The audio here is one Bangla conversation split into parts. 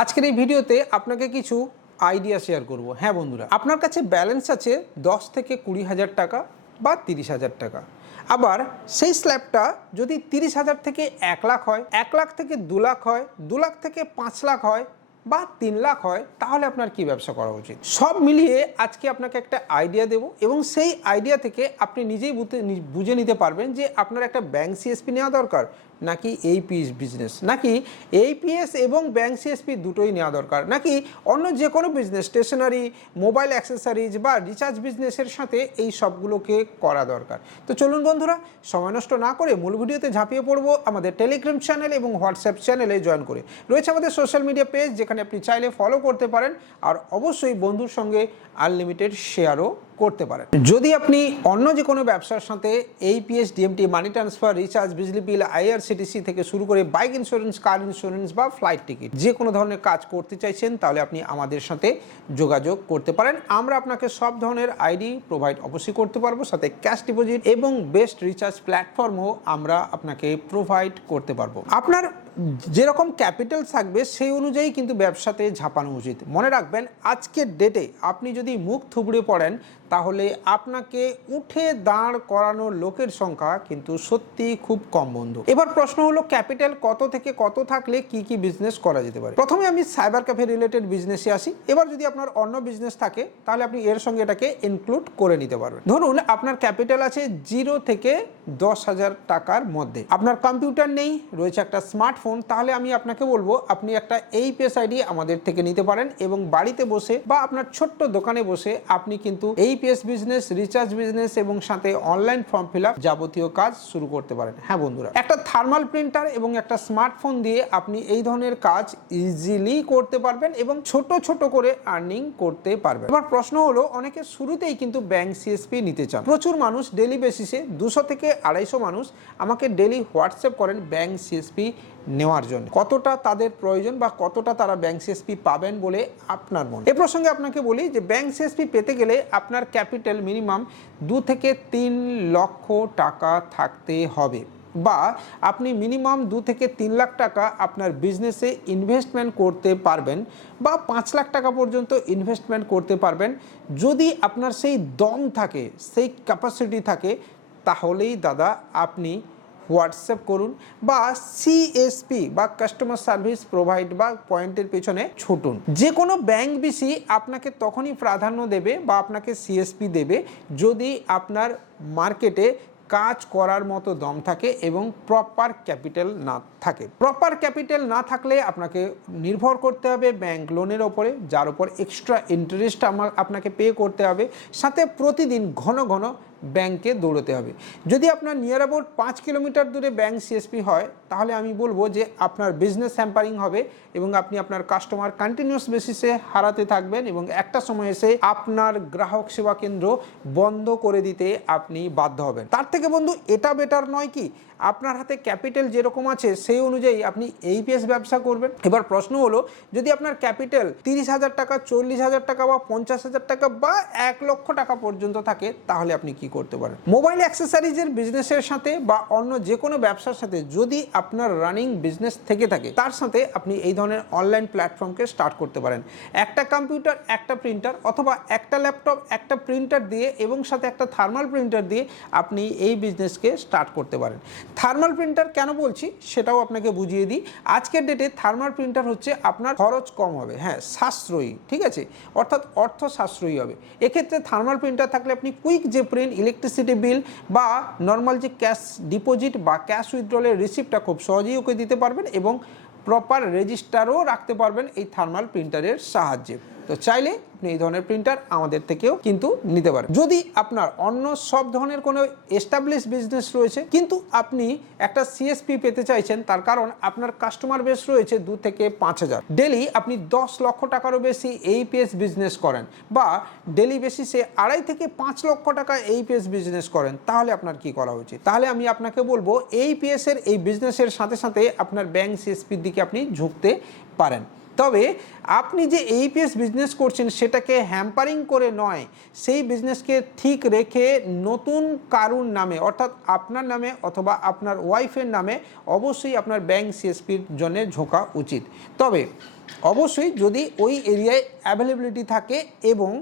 আজকের এই ভিডিওতে আপনাকে কিছু আইডিয়া শেয়ার করব। হ্যাঁ বন্ধুরা, আপনার কাছে ব্যালেন্স আছে দশ থেকে কুড়ি হাজার টাকা বা তিরিশ হাজার টাকা। আবার সেই স্ল্যাবটা যদি তিরিশ হাজার থেকে এক লাখ হয়, এক লাখ থেকে দু লাখ হয়, দু লাখ থেকে পাঁচ লাখ হয় বা তিন লাখ হয়, তাহলে আপনার কি ব্যবসা করা উচিত? সব মিলিয়ে আজকে আপনাকে একটা আইডিয়া দেব এবং সেই আইডিয়া থেকে আপনি নিজেই বুঝে নিতে পারবেন যে আপনার একটা ব্যাংক সিএসপি নেওয়া দরকার নাকি এই পিএস বিজনেস নাকি এই পিএস এবং ব্যাংক সিএসপি দুটোই নেওয়া দরকার? নাকি অন্য যে কোনো বিজনেস স্টেশনারি মোবাইল অ্যাক্সেসারিজ বা রিচার্জ বিজনেসের সাথে এই সবগুলোকে করা দরকার? তো চলুন বন্ধুরা, সময় নষ্ট না করে মূল ভিডিওতে ঝাঁপিয়ে পড়ব আমাদের টেলিগ্রাম চ্যানেল এবং হোয়াটসঅ্যাপ চ্যানেলে জয়েন করে। রয়েছে আমাদের সোশ্যাল মিডিয়া পেজ যেখানে আপনি চাইলে ফলো করতে পারেন। আর অবশ্যই বন্ধুর সঙ্গে আনলিমিটেড শেয়ারও করতে পারেন। যদি আপনি অন্য যে কোনো ব্যবসার সাথে এই PS DMT money transfer recharge বিজলি বিল আইআরসিটিসি থেকে শুরু করে বাইক ইন্স্যুরেন্স কার ইন্স্যুরেন্স বা ফ্লাইট টিকিট যে কোনো ধরনের কাজ করতে চাইছেন, তাহলে আপনি আমাদের সাথে যোগাযোগ করতে পারেন। আমরা আপনাকে সব ধরনের আইডি প্রোভাইড অবশ্যই করতে পারব, সাথে ক্যাশ ডিপোজিট এবং বেস্ট রিচার্জ প্ল্যাটফর্মও আমরা আপনাকে প্রোভাইড করতে পারব। আপনার যেরকম ক্যাপিটাল থাকবে, সেই অনুযায়ী কিন্তু ব্যবসাতে ঝাঁপানো উচিত। মনে রাখবেন, আজকের ডেটে আপনি যদি মুখ থুবড়ে পড়েন তাহলে আপনাকে উঠে দাঁড় করানো লোকের সংখ্যা কিন্তু সত্যি খুব কম, বন্ধু। এবার প্রশ্ন হলো, ক্যাপিটাল কত থেকে কত থাকলে কি কি বিজনেস করা যেতে পারে? প্রথমে আমি সাইবার ক্যাফে রিলেটেড বিজনেসে আসি। এবার যদি আপনার অন্য বিজনেস থাকে, তাহলে আপনি এর সঙ্গে এটাকে ইনক্লুড করে নিতে পারবেন। ধরুন, আপনার ক্যাপিটাল আছে জিরো থেকে দশ হাজার টাকার মধ্যে। আপনার কম্পিউটার নেই, রয়েছে একটা স্মার্টফোন তাহলে আমি আপনাকে বলব, আপনি একটা এই পেস আইডি আমাদের থেকে নিতে পারেন এবং বাড়িতে বসে বা আপনার ছোট্ট দোকানে বসে আপনি কিন্তু এই পিএস বিজনেস রিচার্জ বিজনেস এবং সাথে অনলাইন ফর্ম ফিল আপ যাবতীয় কাজ শুরু করতে পারেন। হ্যাঁ বন্ধুরা, একটা থার্মাল প্রিন্টার এবং একটা স্মার্টফোন দিয়ে আপনি এই ধরনের কাজ ইজিলি করতে পারবেন এবং ছোট ছোট করে আর্নিং করতে পারবেন। এবার প্রশ্ন হলো, অনেকে শুরুতেই কিন্তু ব্যাংক সিএসপি নিতে চান। প্রচুর মানুষ ডেলি বেসিসে দুশো থেকে আড়াইশো মানুষ আমাকে ডেলি হোয়াটসঅ্যাপ করেন ব্যাংক সিএসপি নেওয়ার জন্য। কতটা তাদের প্রয়োজন বা কতটা তারা ব্যাংক সিএসপি পাবেন বলে আপনার মনে? এ প্রসঙ্গে আপনাকে বলি যে ব্যাংক সিএসপি পেতে গেলে আপনার ক্যাপিটাল মিনিমাম দু থেকে তিন লক্ষ টাকা থাকতে হবে বা আপনি মিনিমাম দু থেকে তিন লাখ টাকা আপনার বিজনেসে ইনভেস্টমেন্ট করতে পারবেন বা পাঁচ লাখ টাকা পর্যন্ত ইনভেস্টমেন্ট করতে পারবেন। যদি আপনার সেই দম থাকে, সেই ক্যাপাসিটি থাকে, তাহলেই দাদা আপনি হোয়াটসঅ্যাপ করুন বা সিএসপি বা কাস্টমার সার্ভিস প্রোভাইড বা পয়েন্টের পেছনে ছুটুন। যে কোনো ব্যাংক বিসি আপনাকে তখনই প্রাধান্য দেবে বা আপনাকে সিএসপি দেবে যদি আপনার মার্কেটে কাজ করার মতো দম থাকে এবং প্রপার ক্যাপিটাল না থাকে। প্রপার ক্যাপিটাল না থাকলে আপনাকে নির্ভর করতে হবে ব্যাংক লোনের ওপরে, যার উপর এক্সট্রা ইন্টারেস্ট আমার আপনাকে পে করতে হবে। সাথে প্রতিদিন ঘন ঘন ব্যাংকে দৌড়তে হবে। যদি আপনার নিয়ার অ্যাবাউট পাঁচ কিলোমিটার দূরে ব্যাংক সিএসপি হয়, তাহলে আমি বলব যে আপনার বিজনেস স্যাম্পারিং হবে এবং আপনি আপনার কাস্টমার কন্টিনিউয়াস বেসিসে হারাতে থাকবেন এবং একটা সময় এসে আপনার গ্রাহক সেবা কেন্দ্র বন্ধ করে দিতে আপনি বাধ্য হবেন। তার থেকে বন্ধু, এটা বেটার নয় কি? আপনার হাতে ক্যাপিটাল যেরকম আছে, সেই অনুযায়ী আপনি এইপিএস ব্যবসা করবেন। এবার প্রশ্ন হলো, যদি আপনার ক্যাপিটাল তিরিশ হাজার টাকা, চল্লিশ হাজার টাকা বা পঞ্চাশ হাজার টাকা বা এক লক্ষ টাকা পর্যন্ত থাকে, তাহলে আপনি কি করতে পারেন। মোবাইল অ্যাক্সেসরিজের বিজনেসের সাথে বা অন্য যে কোনো ব্যবসার সাথে যদি আপনার রানিং বিজনেস থেকে থাকে, তার সাথে আপনি এই ধরনের অনলাইন প্ল্যাটফর্মকে স্টার্ট করতে পারেন। একটা কম্পিউটার একটা প্রিন্টার অথবা একটা ল্যাপটপ একটা প্রিন্টার দিয়ে এবং সাথে একটা থার্মাল প্রিন্টার দিয়ে আপনি এই বিজনেসকে স্টার্ট করতে পারেন। থার্মাল প্রিন্টার কেন বলছি? সেটাও আপনাকে বুঝিয়ে দিই। আজকের ডেটে থার্মাল প্রিন্টার হচ্ছে আপনার খরচ কম হবে। হ্যাঁ সাশ্রয়ী, ঠিক আছে? অর্থাৎ অর্থ সাশ্রয়ী হবে। এক্ষেত্রে থার্মাল প্রিন্টার থাকলে আপনি কুইক যে প্রিন্ট ইলেকট্রিসিটি বিল বা নর্মাল যে ক্যাশ ডিপোজিট বা ক্যাশ উইথড্রলের রিসিপ্টটা খুব সহজেই ওকে দিতে পারবেন এবং প্রপার রেজিস্টারও রাখতে পারবেন এই থার্মাল প্রিন্টারের সাহায্যে। তো চাইলে আপনি এই ধরনের প্রিন্টার আমাদের থেকেও কিন্তু নিতে পারেন। যদি আপনার অন্য সব ধরনের কোনো এস্টাবলিশ বিজনেস রয়েছে, কিন্তু আপনি একটা সিএসপি পেতে চাইছেন, তার কারণ আপনার কাস্টমার বেস রয়েছে দু থেকে পাঁচ হাজার। ডেলি আপনি দশ লক্ষ টাকারও বেশি এই এইপিএস বিজনেস করেন, বা ডেলি বেসিসে আড়াই থেকে পাঁচ লক্ষ টাকা এই এইপিএস বিজনেস করেন, তাহলে আপনার কি করা উচিত? তাহলে আমি আপনাকে বলব এইপিএস এর, এই বিজনেসের সাথে সাথে আপনার ব্যাংক সিএসপির দিকে আপনি ঝুঁকতে পারেন। তবে আপনি যে এইপিএস বিজনেস করছেন সেটাকে হ্যাম্পারিং করে নয়, সেই বিজনেসকে ঠিক রেখে নতুন কারুর নামে, অর্থাৎ আপনার নামে অথবা আপনার ওয়াইফের নামে অবশ্যই আপনার ব্যাংক সিএসপির জন্য ঝোঁকা উচিত। তবে অবশ্যই যদি ওই এরিয়ায় অ্যাভেলেবিলিটি থাকে এবং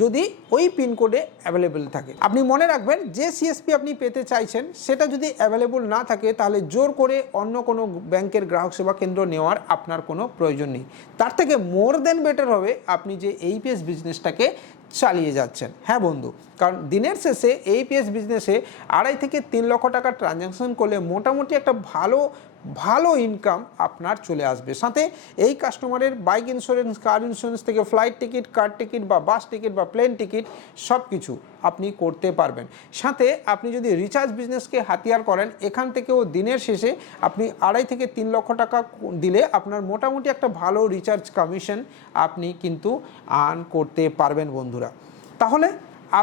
যদি ওই পিনকোডে অ্যাভেলেবেল থাকে। আপনি মনে রাখবেন, যে সিএসপি আপনি পেতে চাইছেন, সেটা যদি অ্যাভেলেবল না থাকে, তাহলে জোর করে অন্য কোনো ব্যাংকের গ্রাহক সেবা কেন্দ্র নেওয়ার আপনার কোনো প্রয়োজন নেই। তার থেকে মোর দেন বেটার হবে আপনি যে এইপিএস বিজনেসটাকে চালিয়ে যাচ্ছেন। হ্যাঁ বন্ধু, কারণ দিনের শেষে এইপিএস বিজনেসে আড়াই থেকে তিন লক্ষ টাকা ট্রানজ্যাকশন করলে মোটামুটি একটা ভালো ভালো ইনকাম আপনার চলে আসবে। সাথে এই কাস্টমারের বাইক ইন্স্যুরেন্স কার ইন্স্যুরেন্স থেকে ফ্লাইট টিকিট কার টিকিট বা বাস টিকিট বা প্লেন টিকিট সব কিছু আপনি করতে পারবেন। সাথে আপনি যদি রিচার্জ বিজনেসকে হাতিয়ার করেন, এখান থেকেও দিনের শেষে আপনি আড়াই থেকে তিন লক্ষ টাকা দিলে আপনার মোটামুটি একটা ভালো রিচার্জ কমিশন আপনি কিন্তু আর্ন করতে পারবেন বন্ধুরা। তাহলে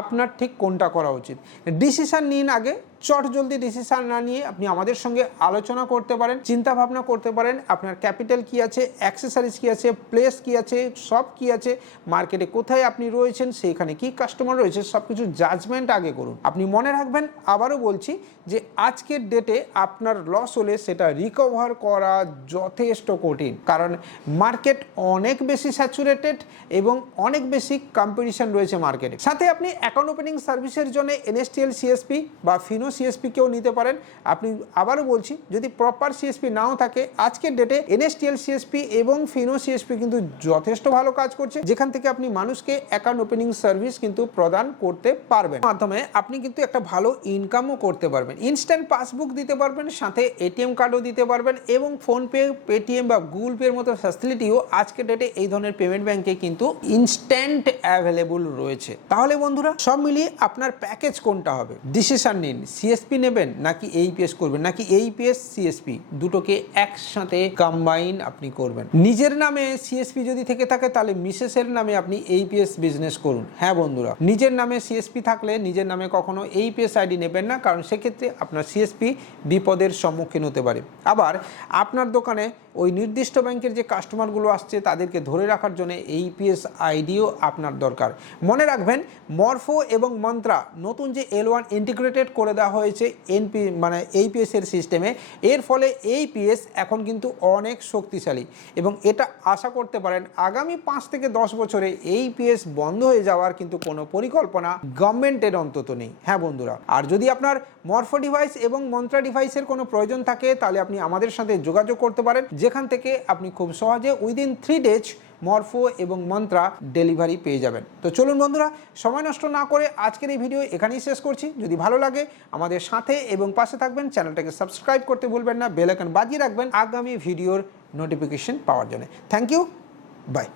আপনার ঠিক কোনটা করা উচিত? ডিসিশন নিন আগে চট জলদি ডিসিশন না নিয়ে আপনি আমাদের সঙ্গে আলোচনা করতে পারেন চিন্তা ভাবনা করতে পারেন, আপনার ক্যাপিটাল কি আছে অ্যাক্সেসরিজ কি আছে প্লেস কি আছে, সব কি আছে মার্কেটে কোথায় আপনি রয়েছেন সেখানে কি কাস্টমার রয়েছে সব কিছু জাজমেন্ট আগে করুন। আপনি মনে রাখবেন, আবারও বলছি যে আজকের ডেটে আপনার লস হলে সেটা রিকভার করা যথেষ্ট কঠিন। কারণ মার্কেট অনেক বেশি স্যাচুরেটেড এবং অনেক বেশি কম্পিটিশন রয়েছে মার্কেটে সাথে আপনি অ্যাকাউন্ট ওপেনিং সার্ভিসের জন্য এনএসটিএল সিএসপি বা ফিনো সিএসপি কেও নিতে পারেন। আপনি আবারও বলছি, যদি প্রপার সিএসপি নাও থাকে, আজকের ডেটে এনএসটিএল সিএসপি এবং ফিনো সিএসপি কিন্তু যথেষ্ট ভালো কাজ করছে, যেখান থেকে আপনি মানুষকে অ্যাকাউন্ট ওপেনিং সার্ভিস কিন্তু প্রদান করতে পারবেন। মাধ্যমে আপনি কিন্তু একটা ভালো ইনকামও করতে পারবেন। ইনস্ট্যান্ট পাসবুক দিতে পারবেন, সাথে এটিএম কার্ডও দিতে পারবেন এবং ফোনপে পেটিএম বা গুগল পের মতো ফ্যাসিলিটিও আজকের ডেটে এই ধরনের পেমেন্ট ব্যাংকে কিন্তু ইনস্ট্যান্ট অ্যাভেলেবল রয়েছে। তাহলে বন্ধুরা, সব মিলিয়ে আপনার প্যাকেজ কোনটা হবে? ডিসিশন নিন। সিএসপি নেবেন নাকি এইপিএস করবেন? নাকি এইপিএস সিএসপি দুটোকে একসাথে কম্বাইন আপনি করবেন। নিজের নামে সিএসপি যদি থেকে থাকে, তাহলে মিসেসের নামে আপনি এইপিএস বিজনেস করুন। হ্যাঁ বন্ধুরা, নিজের নামে সিএসপি থাকলে নিজের নামে কখনো এইপিএস আইডি নেবেন না, কারণ সেক্ষেত্রে আপনার সিএসপি বিপদের সম্মুখীন হতে পারে। আবার আপনার দোকানে ওই নির্দিষ্ট ব্যাংকের যে কাস্টমারগুলো আসছে তাদেরকে ধরে রাখার জন্য এইপিএস আইডিও আপনার দরকার। মনে রাখবেন, মরফো এবং মন্ত্রা নতুন যে এল ওয়ান ইন্টিগ্রেটেড করে দেওয়া হয়েছে এনপি মানে এইপিএস এর সিস্টেমে এর ফলে এইপিএস এখন কিন্তু অনেক শক্তিশালী। এবং এটা আশা করতে পারেন, আগামী পাঁচ থেকে দশ বছরে এইপিএস বন্ধ হয়ে যাওয়ার কিন্তু কোনো পরিকল্পনা গভর্নমেন্টের অন্তত নেই। হ্যাঁ বন্ধুরা, আর যদি আপনার মরফো ডিভাইস এবং মন্ত্রা ডিভাইসের কোনো প্রয়োজন থাকে, তাহলে আপনি আমাদের সাথে যোগাযোগ করতে পারেন। যেখান থেকে আপনি খুব সহজে উইদিন থ্রি ডেজ মরফো এবং মন্ত্রা ডেলিভারি পেয়ে যাবেন। তো চলুন বন্ধুরা, সময় নষ্ট না করে আজকের এই ভিডিও এখানেই শেষ করছি। যদি ভালো লাগে, আমাদের সাথে এবং পাশে থাকবেন, চ্যানেলটাকে সাবস্ক্রাইব করতে ভুলবেন না বেলাকান বাজিয়ে রাখবেন আগামী ভিডিওর নোটিফিকেশন পাওয়ার জন্য। Thank you by